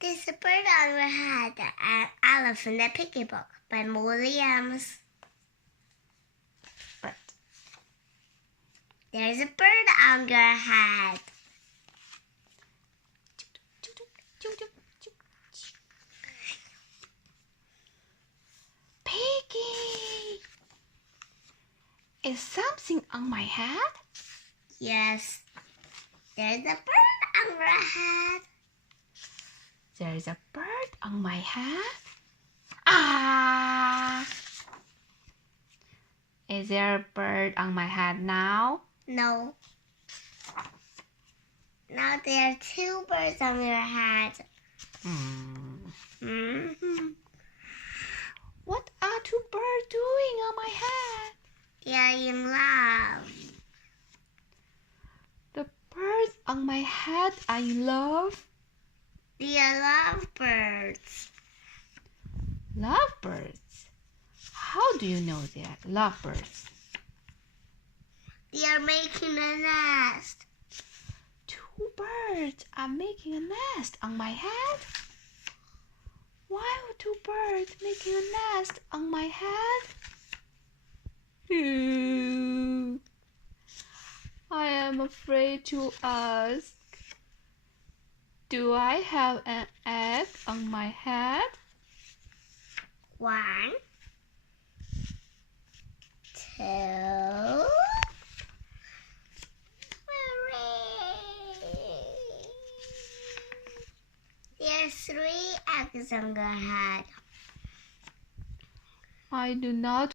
There's a bird on your head, an elephant, a piggie book by Williams. But there's a bird on your head. Piggie! Is something on my head? Yes, there's a bird on your head. There's a bird on my head? Ah! Is there a bird on my head now? No. Now there are two birds on your head. What are two birds doing on my head? They are in love. The birds on my head are in love? They are lovebirds. Lovebirds? How do you know they are lovebirds? They are making a nest. Two birds are making a nest on my head? Why are two birds making a nest on my head? I am afraid to ask. Do I have an egg on my head? 1, 2. There's 3 eggs on your head. I do not